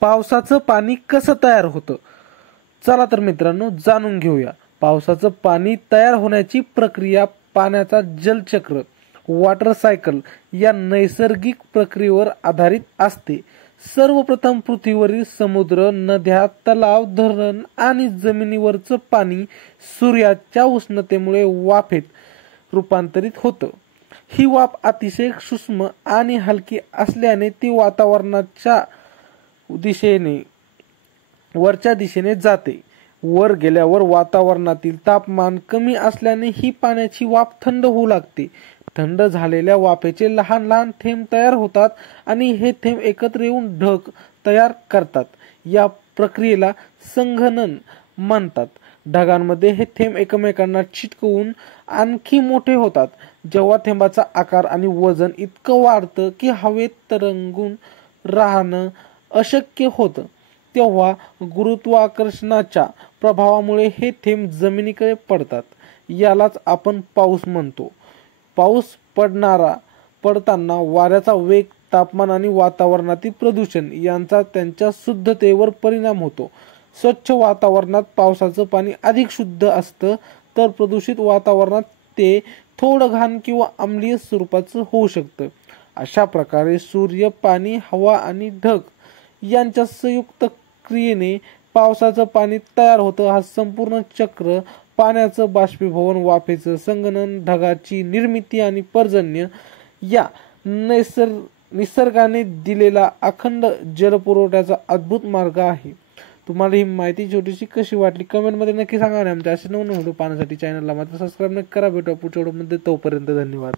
पावसाचं पाणी कसं तयार होतं? चला तर मित्रांनो जाणून घेऊया. पावसाचं पाणी तयार होण्याची प्रक्रिया पाण्याचा जलचक्र वॉटर सायकल या नैसर्गिक प्रक्रियेवर आधारित असते. सर्वप्रथम पृथ्वीवरील समुद्र, नद्या, तलाव, धरण आणि जमिनीवरचं पाणी सूर्याच्या उष्णतेमुळे वाफेत रूपांतरित होतं. ही वाफ अतिशय सूक्ष्म आणि हलकी असल्याने ती वातावरणाच्या दिशेने वरच्या दिशेने जाते. वर गेल्यावर वातावरणातील तापमान कमी असल्याने ही पाण्याची वाफ थंड होऊ लागते. थंड झालेल्या वाफेचे लहान लहान थेंब तयार होतात आणि हे थेंब एकत्र येऊन ढग तयार करतात. या प्रक्रियेला संघनन म्हणतात. ढगांमध्ये हे थेंब एकमेकांना चिटकवून आणखी मोठे होतात. जेव्हा थेंबाचा आकार आणि वजन इतकं वाढतं की हवेत तरंगून राहणं अशक्य होतं, तेव्हा गुरुत्वाकर्षणाच्या प्रभावामुळे हे थेंब जमिनीकडे पडतात. यालाच आपण पाऊस म्हणतो. पाऊस पडताना वाऱ्याचा वेग, तापमान आणि वातावरणातील प्रदूषण यांचा त्यांच्या शुद्धतेवर परिणाम होतो. स्वच्छ वातावरणात पावसाचं पाणी अधिक शुद्ध असतं, तर प्रदूषित वातावरणात ते थोडं घाण किंवा आम्लीय स्वरूपाचं होऊ शकतं. अशा प्रकारे सूर्य, पाणी, हवा आणि ढग यांच्या संयुक्त क्रियेने पावसाचं पाणी तयार होतं. हा संपूर्ण चक्र पाण्याचं बाष्पीभवन, वाफेचं संघनन, ढगाची निर्मिती आणि पर्जन्य या निसर्गाने दिलेला अखंड जलपुरवठ्याचा अद्भुत मार्ग आहे. तुम्हाला ही माहिती छोटीशी कशी वाटली कमेंटमध्ये नक्की सांगा. आणि आमच्या असे नवीन व्हिडिओ पाहण्यासाठी चॅनलला मात्र सबस्क्राईब नक्की करा. भेटू पुढच्या व्हिडिओमध्ये. तोपर्यंत धन्यवाद.